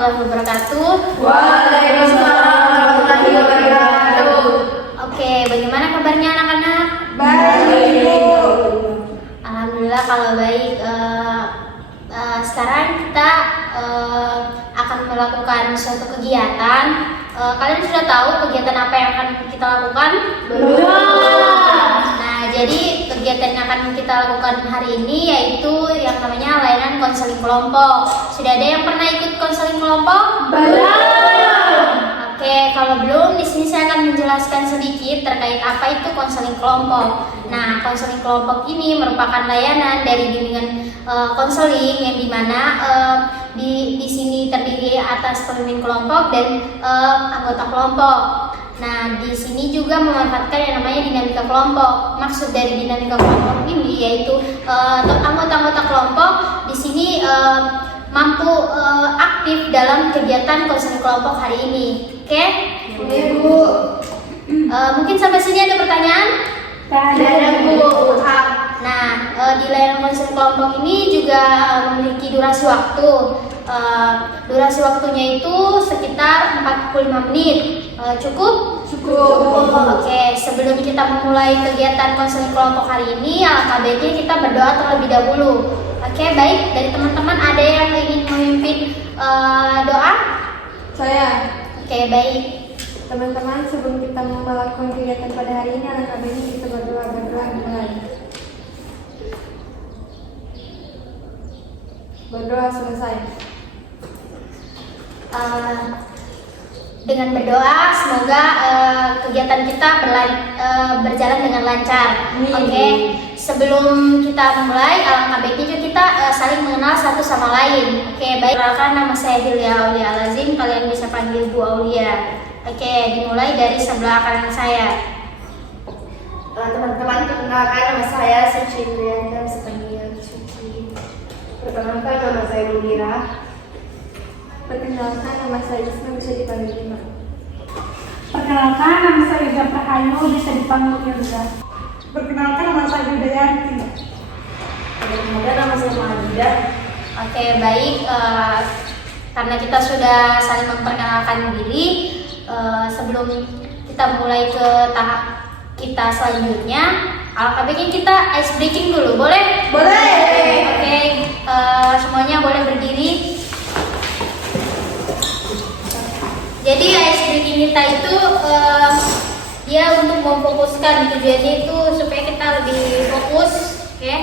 warahmatullahi wabarakatuh. Waalaikumsalam warahmatullahi wabarakatuh. Oke, bagaimana kabarnya anak-anak? Baik, Bu. Alhamdulillah kalau baik. Sekarang kita akan melakukan suatu kegiatan. Kalian sudah tahu kegiatan apa yang akan kita lakukan? Belum. Nah, jadi kegiatan yang akan kita lakukan hari ini yaitu yang namanya layanan konseling kelompok. Sudah ada yang pernah ikut konseling kelompok? Belum. Oke, kalau belum, di sini saya akan menjelaskan sedikit terkait apa itu konseling kelompok. Nah, konseling kelompok ini merupakan layanan dari bimbingan konseling yang dimana di sini terdiri atas pemimpin kelompok dan anggota kelompok. Nah, di sini juga memanfaatkan yang namanya dinamika kelompok. Maksud dari dinamika kelompok ini yaitu anggota-anggota kelompok di sini mampu aktif dalam kegiatan konseling kelompok hari ini. Oke? Ibu. Mungkin sampai sini ada pertanyaan? Ada, Bu. Nah, di layanan konseling kelompok ini juga memiliki durasi waktu. Durasi waktunya itu sekitar 45 menit. Cukup? Cukup. Oke, sebelum kita memulai kegiatan konseling kelompok hari ini, alangkah baiknya kita berdoa terlebih dahulu. Oke, baik. Dari teman-teman ada yang ingin memimpin doa? Saya. Oke, baik. Teman-teman, sebelum kita melakukan kegiatan pada hari ini, alangkah baiknya kita berdoa mulai. Berdoa selesai. Dengan berdoa semoga kegiatan kita berjalan dengan lancar. Amin. Oke, sebelum kita mulai, alangkah baiknya kita saling mengenal satu sama lain. Oke, baik. Perkenalkan, nama saya Hilya Aulia Al-Azim. Kalian bisa panggil Bu Aulia. Oke, dimulai dari sebelah kanan saya. Teman-teman, perkenalkan nama saya Suci Indrianda, bisa panggil Suci. Perkenalkan nama saya Lumira. Perkenalkan nama saya Isma, bisa dipanggil Ima. Perkenalkan, nama saya Yuda Prahayu, bisa dipanggil Yuda. Perkenalkan, nama saya Yudayanti. Perkenalkan nama saya Mahadida. Oke, baik. Karena kita sudah saling memperkenalkan diri, sebelum kita mulai ke tahap kita selanjutnya, alangkah baiknya kita ice breaking dulu, boleh? Boleh. Oke, semuanya boleh berdiri. Jadi ice breaking kita itu dia untuk memfokuskan, tujuannya itu supaya kita lebih fokus, oke?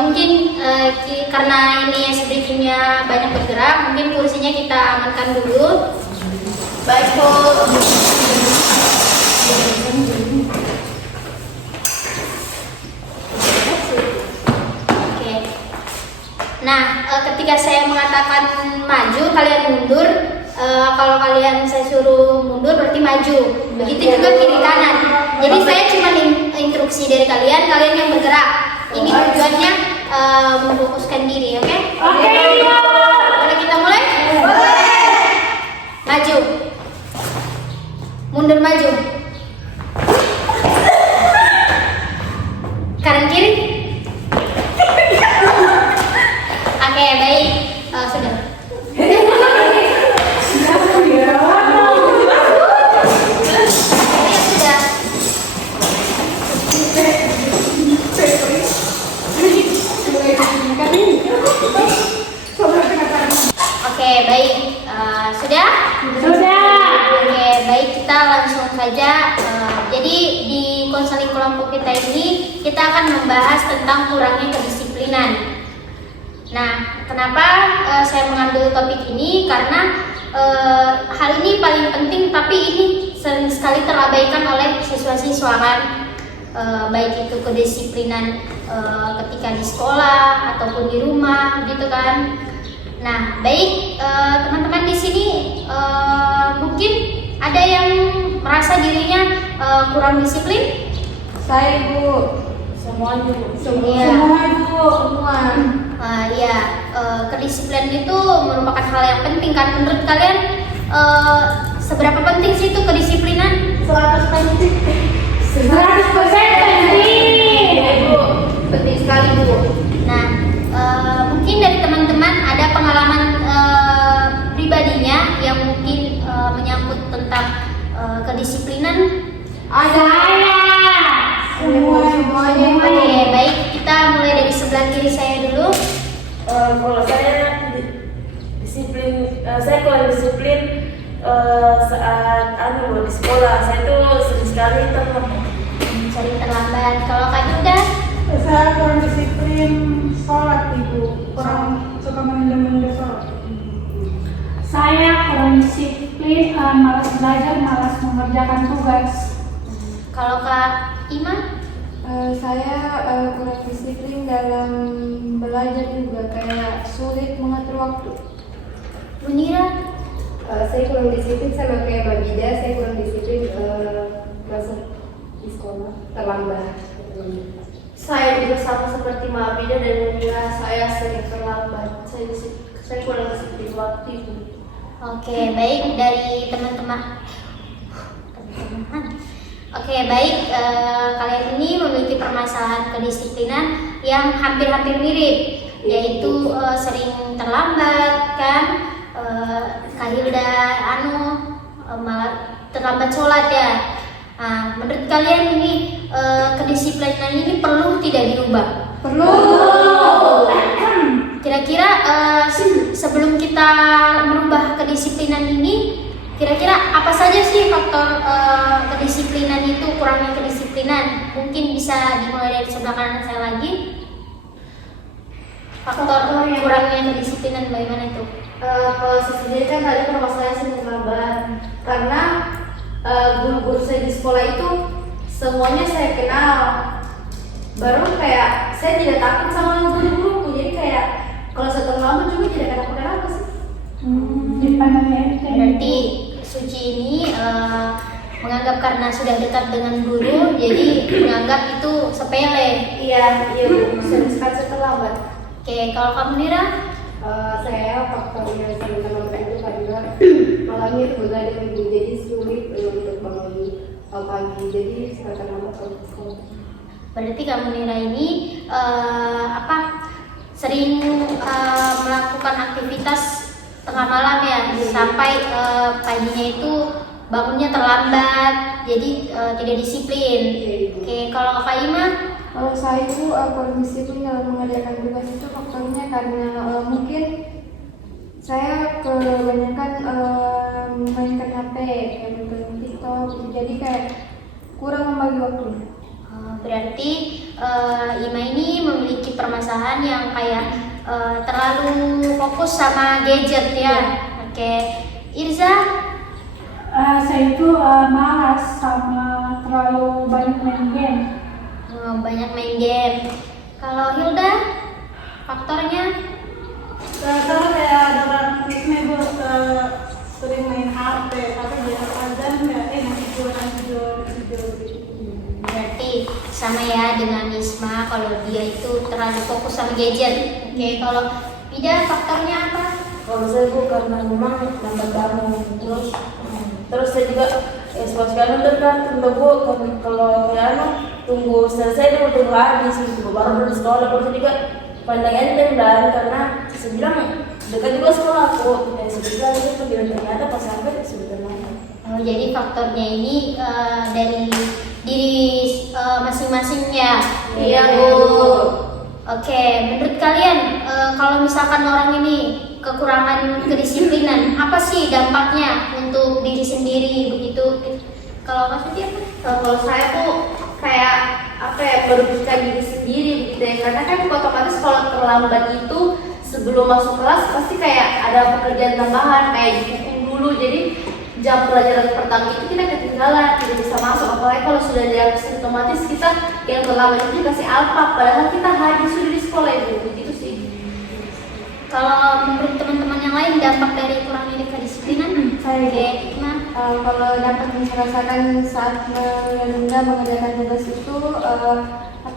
Mungkin karena ini ice breakingnya banyak bergerak, mungkin kursinya kita amankan dulu. Baik, Bu. Oke. Nah, ketika saya mengatakan maju, kalian mundur. Kalau kalian saya suruh mundur, berarti maju. Begitu juga kiri kanan. Jadi saya cuma instruksi dari kalian, kalian yang bergerak. Ini tujuannya memfokuskan diri, oke? Oke, Ibu. Boleh kita mulai? Boleh. Maju. Mundur maju. Kanan kiri. Oke, baik. Sudah. Sudah. Oke, baik. Sudah? Sudah. Oke, baik, kita langsung saja. Jadi di konseling kelompok kita ini kita akan membahas tentang kurangnya kedisiplinan. Nah, kenapa saya mengambil topik ini? Karena hal ini paling penting, tapi ini sering sekali terabaikan oleh siswa-siswa kan. Baik itu kedisiplinan ketika di sekolah ataupun di rumah, gitu kan. Nah, baik, teman-teman di sini mungkin ada yang merasa dirinya kurang disiplin? Saya, Ibu. Semuanya, Bu. Iya. Semua, Bu. Semua. Ya, kedisiplinan itu merupakan hal yang penting kan? Menurut kalian seberapa penting sih itu kedisiplinan? 100%. 100% penting. Ya, Ibu. Penting sekali, Bu. Nah, mungkin dari teman-teman ada pengalaman Semuanya. Oke, baik, kita mulai dari sebelah kiri saya dulu. Kalau saya disiplin, saya kurang disiplin saat di sekolah. Saya tuh sering sekali terlambat. Sering terlambat. Kalau Kak Hilda, Saya kurang disiplin sholat ibu, kurang suka menunda-nunda sholat. Saya kurang disiplin, malas belajar, malas mengerjakan tugas. kalau Kak Ima, Saya kurang disiplin dalam belajar juga, kayak sulit mengatur waktu. Munira, Saya kurang disiplin sama kayak Mbak Bida, saya kurang disiplin masuk di sekolah terlambat. Saya juga sama seperti Mbak Bida dan Munira, saya sering terlambat. Saya kurang disiplin waktu itu. oke, baik dari teman-teman. Oke, baik. Kalian ini memiliki permasalahan kedisiplinan yang hampir-hampir mirip, yaitu sering terlambat, kan? Kak Hilda, malah terlambat sholat ya. Nah, menurut kalian ini kedisiplinan ini perlu tidak diubah? Perlu. Kira-kira sebelum kita merubah kedisiplinan ini, kira-kira apa saja sih faktor kedisiplinan itu, kurangnya kedisiplinan? Mungkin bisa dimulai dari sebelah kanan saya lagi. Faktor kurangnya kedisiplinan bagaimana itu? Kalau saya sendiri kan tadi permasalahannya sering terlambat karena guru-guru saya di sekolah itu semuanya saya kenal. Baru kayak saya tidak takut sama guru-guruku, jadi kayak kalau saya terlambat juga tidak kenapa-kenapa sih. Dipandang enteng. Berarti Suci ini menganggap karena sudah dekat dengan guru, jadi menganggap itu sepele. Iya Bu, sering sekali saya terlambat. Oke, kalau kamu Nira? Saya faktornya sering terlambat itu karena malamnya begadang ibu, jadi sulit untuk bangun pagi, jadi saya terlambat kalau ke sekolah. Berarti kamu Nira ini sering melakukan aktivitas tengah malam ya, sampai paginya itu bangunnya terlambat, jadi tidak disiplin. Oke, kalau Kak Ima? Kalau saya itu kurang disiplin dalam mengerjakan tugas itu faktornya karena mungkin saya kebanyakan mainkan HP, kayak nonton TikTok, jadi kayak kurang membagi waktu. Berarti Ima ini memiliki permasalahan yang kayak terlalu fokus sama gadget ya. Oke, Irza? Saya itu malas sama terlalu banyak main game. Banyak main game. Kalau Hilda, faktornya? Saya kayak ada orang aktifnya bu, sering main HP, tapi biar azan nggak tidur. Berarti sama ya dengan Isma, kalau dia itu terlalu fokus sama gadget. Oke, kalau Bida faktornya apa? Kalau saya karena memang lambat bangun, terus saya juga sekali nonton kalau tunggu selesai dulu, tunggu habis gitu, baru dari sekolah. Terus saya juga pandang enteng dan karena saya bilang dekat juga sekolah aku, saya bilang itu ternyata pas sampai sudah lambat. Jadi faktornya ini dari diri masing-masing ya. Iya Bu. Oke, menurut kalian kalau misalkan orang ini kekurangan kedisiplinan, apa sih dampaknya untuk diri sendiri begitu? Kalau Mas Suci apa? Kalau saya tuh kayak merugikan diri sendiri gitu ya, karena kan otomatis kalau terlambat itu sebelum masuk kelas pasti kayak ada pekerjaan tambahan kayak didukung dulu, jadi jam pelajaran pertama itu kita ketinggalan, tidak bisa masuk. Apalagi kalau sudah di absen, otomatis kita yang terlambat itu dikasih alpha, padahal kita hadir sudah di sekolah itu, begitu sih. Kalau menurut teman-teman yang lain dampak dari kurangnya kedisiplinan? Saya kalau dapat dirasakan saat menunda mengerjakan tugas itu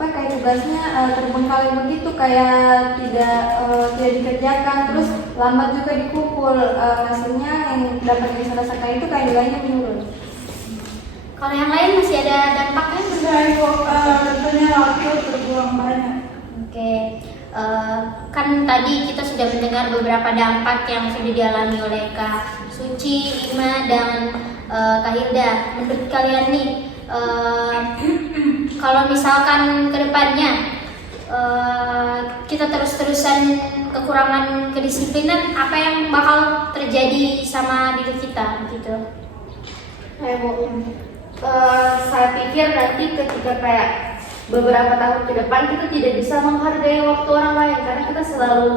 kayak tugasnya terbengkalai begitu, kayak tidak dikerjakan, terus lambat juga dikumpul, hasilnya yang dapat dirasakan itu kayak nilainya menurun. Kalau yang lain masih ada dampaknya? Saya tentunya waktu terbuang banyak. Oke, kan tadi kita sudah mendengar beberapa dampak yang sudah dialami oleh Kak Suci, Ima, dan Kak Hilda. Menurut kalian nih, Kalau misalkan kedepannya kita terus-terusan kekurangan kedisiplinan, apa yang bakal terjadi sama diri kita gitu? Kayak saya pikir nanti ketika kayak beberapa tahun ke depan kita tidak bisa menghargai waktu orang lain karena kita selalu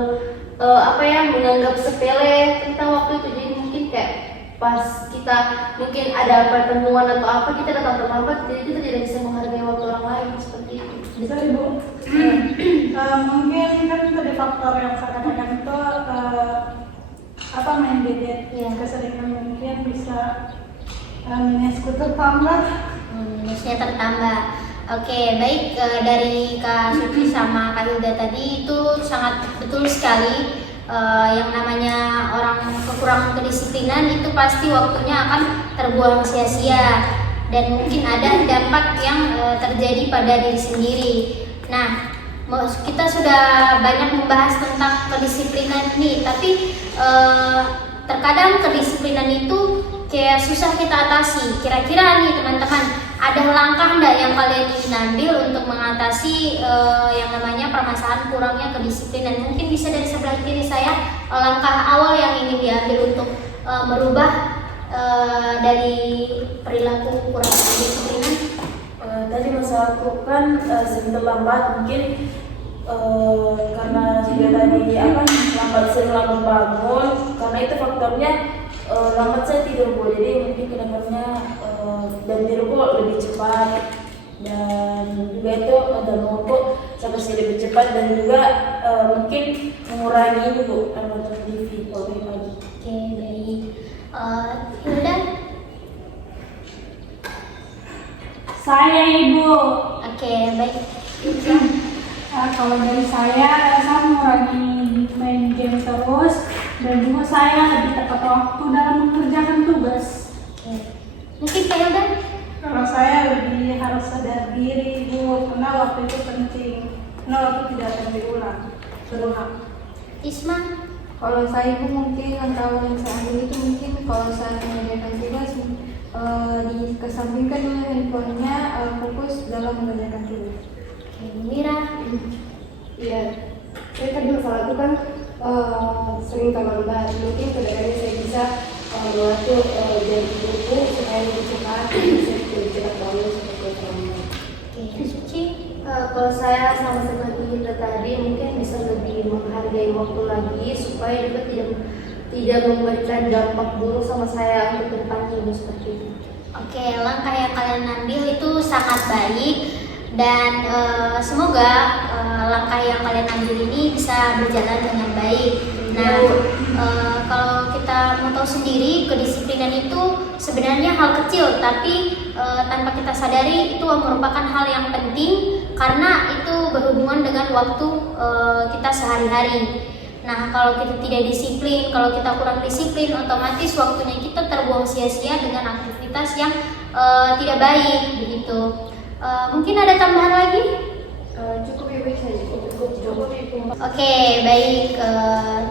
menganggap sepele tentang waktu itu. Jadi mungkin kayak pas kita mungkin ada pertemuan atau apa, kita datang terlambat, jadi kita tidak bisa menghargai waktu orang lain seperti itu. Bisa Ibu. Mungkin kan tadi faktor yang saya katakan itu main gadget, keseringan mungkin bisa minusku tertambah. Minusnya tertambah. Oke, baik, dari Kak Suci sama Kak Hilda tadi itu sangat betul sekali. Yang namanya orang kekurangan kedisiplinan itu pasti waktunya akan terbuang sia-sia dan mungkin ada dampak yang terjadi pada diri sendiri. Nah, kita sudah banyak membahas tentang kedisiplinan ini, tapi terkadang kedisiplinan itu kayak susah kita atasi. Kira-kira nih teman-teman, ada langkah enggak yang kalian ingin ambil untuk mengatasi yang namanya permasalahan kurangnya kedisiplinan? Mungkin bisa dari sebelah kiri saya, langkah awal yang ingin diambil untuk merubah dari perilaku kurang kedisiplinan. Tadi masalahku kan sering terlambat mungkin karena juga tadi sering lambat bangun, karena itu faktornya lambat saya tidur Bu, jadi mungkin kedepannya dan tidur lebih cepat dan juga itu dan untuk sampai lebih cepat dan juga mungkin mengurangi ini Bu nonton TV pagi. Oke, baik. Hilda? Saya Ibu. Oke, baik. Kalau dari saya mengurangi main game terus dan juga saya lebih tepat waktu dalam mengerjakan tugas. Oke. Mungkin Kak Hilda? Kalau saya lebih harus sadar diri Bu, karena waktu itu penting. Karena waktu tidak akan diulang. Berulang. Isma? Kalau saya Ibu mungkin langkah yang saya ambil itu mungkin kalau saya mengerjakan tugas dikesampingkan dulu handphonenya, fokus dalam mengerjakan tugas. Mira? Iya, saya tadi masalah itu kan sering terlambat. Mungkin kedepannya saya bisa mengatur jam buku supaya lebih cepat, bisa lebih cepat bangun seperti terlambat. Oke, Suci? Kalau saya sama seperti Hilda tadi mungkin bisa lebih menghargai waktu lagi supaya juga tidak memberikan dampak buruk sama saya untuk kedepannya seperti itu. Oke, langkah yang kalian ambil itu sangat baik dan semoga langkah yang kalian ambil ini bisa berjalan dengan baik. Nah, kalau kita mau tahu sendiri, kedisiplinan itu sebenarnya hal kecil, tapi tanpa kita sadari itu merupakan hal yang penting karena itu berhubungan dengan waktu kita sehari-hari. Nah, kalau kita tidak disiplin, kalau kita kurang disiplin, otomatis waktunya kita terbuang sia-sia dengan aktivitas yang tidak baik, begitu. Mungkin ada tambahan lagi? Cukup Ibu, saya cukup Ibu. Oke, baik.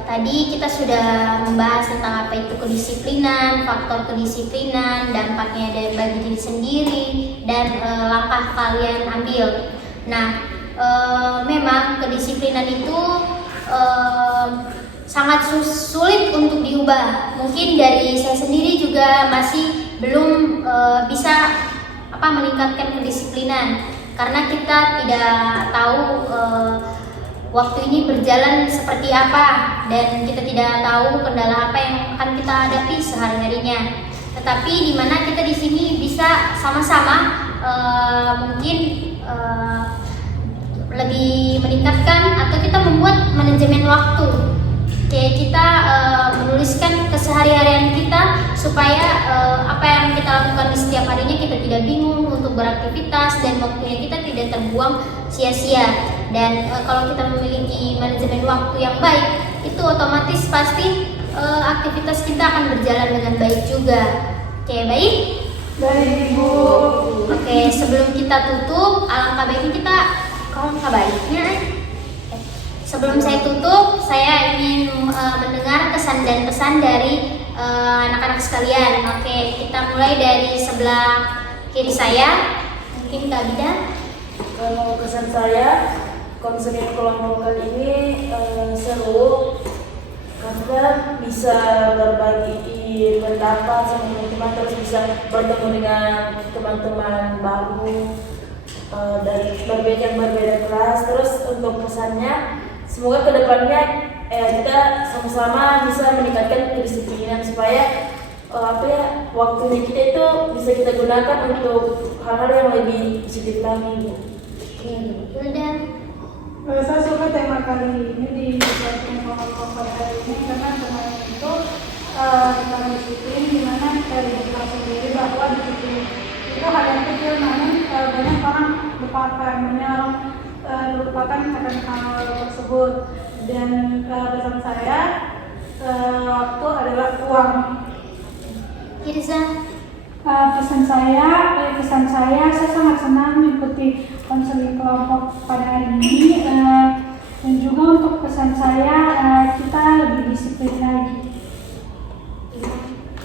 Tadi kita sudah membahas tentang apa itu kedisiplinan, faktor kedisiplinan, dampaknya bagi diri sendiri, dan langkah kalian ambil. Nah, memang kedisiplinan itu sangat sulit untuk diubah. Mungkin dari saya sendiri juga masih belum bisa meningkatkan kedisiplinan karena kita tidak tahu waktu ini berjalan seperti apa dan kita tidak tahu kendala apa yang akan kita hadapi sehari-harinya. Tetapi di mana kita di sini bisa sama-sama mungkin lebih meningkatkan atau kita membuat manajemen waktu. Kayak kita menuliskan keseharian kita supaya apa yang kita lakukan di setiap harinya kita tidak bingung untuk beraktivitas dan waktunya kita tidak terbuang sia-sia. Dan kalau kita memiliki manajemen waktu yang baik, itu otomatis pasti aktivitas kita akan berjalan dengan baik juga. Oke, baik? Baik Ibu. Oke, sebelum kita tutup, alangkah baiknya kita sebelum saya tutup, saya ingin mendengar kesan dan pesan dari anak-anak sekalian. Oke, kita mulai dari sebelah Kiri saya, mungkin Kak Bida. Kalau kesan saya, konseling kelompok kali ini seru karena bisa berbagi pendapat sama teman-teman, terus bisa bertemu dengan teman-teman baru dari berbeda kelas. Terus untuk pesannya, semoga kedepannya kita sama-sama bisa meningkatkan kedisiplinan supaya waktunya kita itu bisa kita gunakan untuk hal-hal yang lebih positif lagi. Udah. Saya suka tema kali ini di kelompok hari ini karena kemarin itu tentang disiplin, dimana kita diberitahu sendiri bahwa disiplin itu hal yang kecil, namun banyak orang lupakan, melupakan akan hal tersebut. Dan pesan saya, waktu adalah uang. Irza. Pesan saya saya sangat senang mengikuti konseling kelompok pada hari ini, dan juga untuk pesan saya kita lebih disiplin lagi.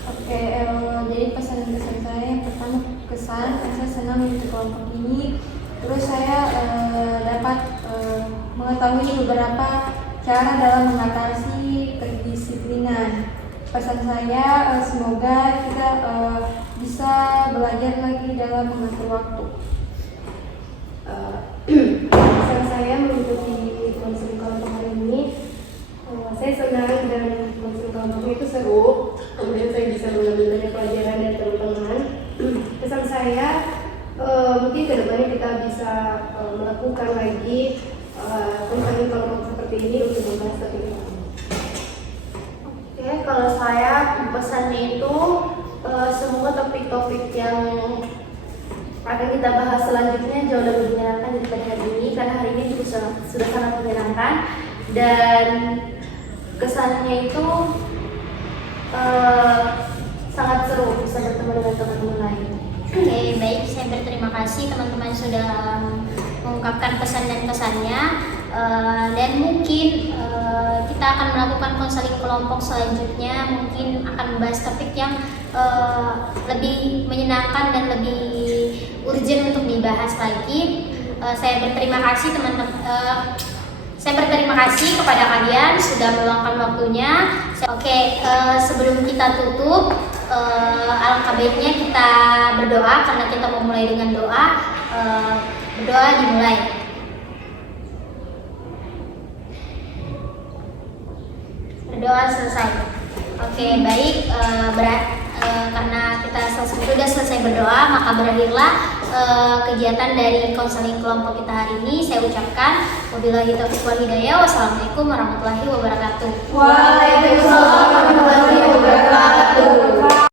Oke, jadi pesan-pesan saya yang pertama, saya senang mengikuti kelompok ini. Terus saya dapat mengetahui beberapa cara dalam mengatasi kedisiplinan. Pesan saya semoga kita bisa belajar lagi dalam mengatur waktu. Pesan saya mengikuti konseling kelompok hari ini, saya senang dan konseling kelompok itu seru. Kemudian saya bisa mengambil banyak pelajaran dari teman-teman. Pesan saya mungkin kedepannya kita bisa melakukan lagi konseling kelompok seperti ini untuk membahas topik ini. Oke, kalau saya pesannya itu semua topik-topik yang akan kita bahas selanjutnya jauh lebih menyenangkan daripada hari ini, karena hari ini juga sudah sangat menyenangkan, dan kesannya itu sangat seru bisa bertemu dengan teman-teman lain. Oke, baik. Saya berterima kasih teman-teman sudah mengungkapkan pesan dan pesannya. Dan mungkin kita akan melakukan konseling kelompok selanjutnya, mungkin akan membahas topik yang lebih menyenangkan dan lebih urgent untuk dibahas lagi. Saya berterima kasih teman-teman. Saya berterima kasih kepada kalian sudah meluangkan waktunya. Oke, sebelum kita tutup, alangkah baiknya kita berdoa karena kita mau mulai dengan doa. Berdoa dimulai. Berdoa selesai. Oke, baik. Karena kita sudah selesai berdoa, maka berakhirlah kegiatan dari konseling kelompok kita hari ini. Saya ucapkan wabillahi taufiq wal hidayah. Wassalamualaikum warahmatullahi wabarakatuh. Waalaikumsalam warahmatullahi wabarakatuh.